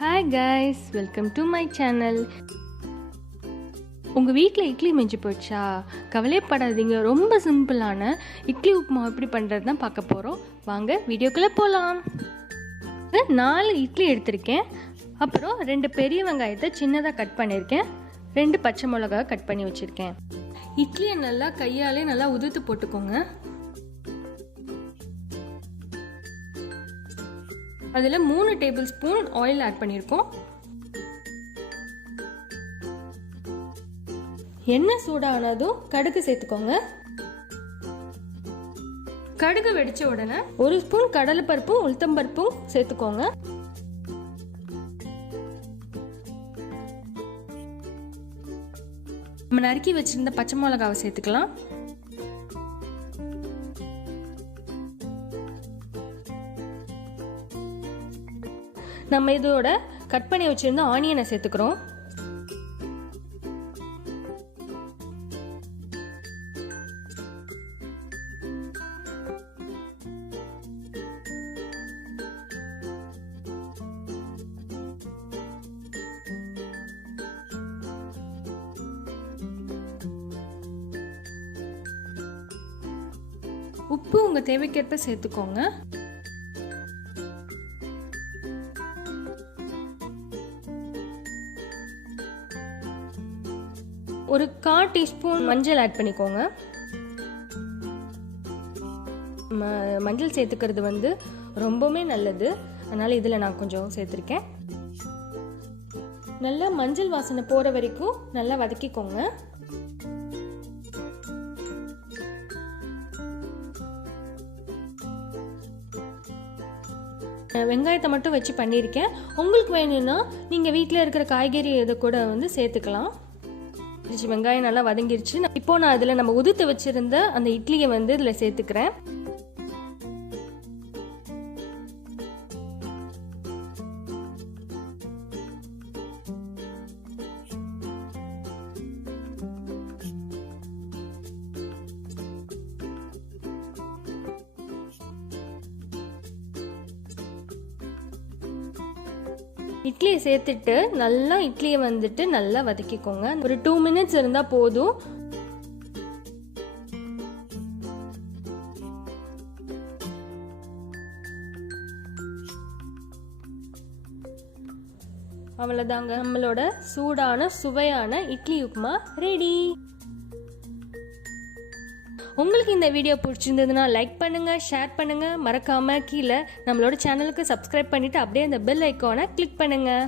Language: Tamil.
Hi guys, welcome to my channel. உங்கள் வீட்டில் இட்லி மெஞ்சு போச்சா? கவலைப்படாதீங்க, ரொம்ப சிம்பிளான இட்லி உப்புமா எப்படி பண்ணுறது தான் பார்க்க போகிறோம். வாங்க வீடியோக்குள்ளே போகலாம். 4 இட்லி எடுத்திருக்கேன். அப்புறம் 2 பெரிய வெங்காயத்தை சின்னதாக கட் பண்ணியிருக்கேன். 2 பச்சை மிளகா கட் பண்ணி வச்சுருக்கேன். இட்லியை நல்லா கையாலே நல்லா உதுத்து போட்டுக்கோங்க. அதில் 3 டேபிள் ஸ்பூன் ஆயில் ஆட் பண்ணியிருக்கோம். எண்ணெய் சூடானதும் கடுகு சேர்த்துக்கோங்க. கடுகு வெடிச்ச உடனே 1 ஸ்பூன் கடலைப்பருப்பும் உளுத்தம்பருப்பும் சேர்த்துக்கோங்க. நம்ம நறுக்கி வச்சிருந்த பச்சை மிளகாவை சேர்த்துக்கலாம். நம்ம இதோட கட் பண்ணி வச்சிருந்த ஆனியனை சேர்த்துக்கிறோம். உப்பு உங்க தேவைக்கேற்ப சேர்த்துக்கோங்க. ஒரு 1/4 டீஸ்பூன் மஞ்சள் ஆட் பண்ணிக்கோங்க. மஞ்சள் சேர்த்துக்கிறது ரொம்பவுமே நல்லது, அதனால இதில் நான் கொஞ்சம் சேர்த்துருக்கேன். நல்லா மஞ்சள் வாசனை போகிற வரைக்கும் நல்லா வதக்கிக்கோங்க. வெங்காயத்தை மட்டும் வச்சு பண்ணியிருக்கேன். உங்களுக்கு வேணும்னா நீங்கள் வீட்டில் இருக்கிற காய்கறி இதை கூட சேர்த்துக்கலாம். வெங்காயம் நல்லா வதங்கிருச்சு. இப்போ நான் அதில் நம்ம உதுத்து வச்சிருந்த அந்த இட்லியை இதில் சேர்த்துக்கிறேன். இட்லியை சேர்த்துட்டு நல்லா இட்லியை நல்லா வதக்கிக்கோங்க. ஒரு 2 மினிட்ஸ் இருந்தால் போதும். அவ்வளோதாங்க, நம்மளோட சூடான சுவையான இட்லி உப்புமா ரெடி. உங்களுக்கு இந்த வீடியோ பிடிச்சிருந்ததுன்னா லைக் பண்ணுங்கள், ஷேர் பண்ணுங்கள். மறக்காமல் கீழே நம்மளோட சேனலுக்கு சப்ஸ்கிரைப் பண்ணிவிட்டு அப்படியே அந்த பெல் ஐக்கானை கிளிக் பண்ணுங்கள்.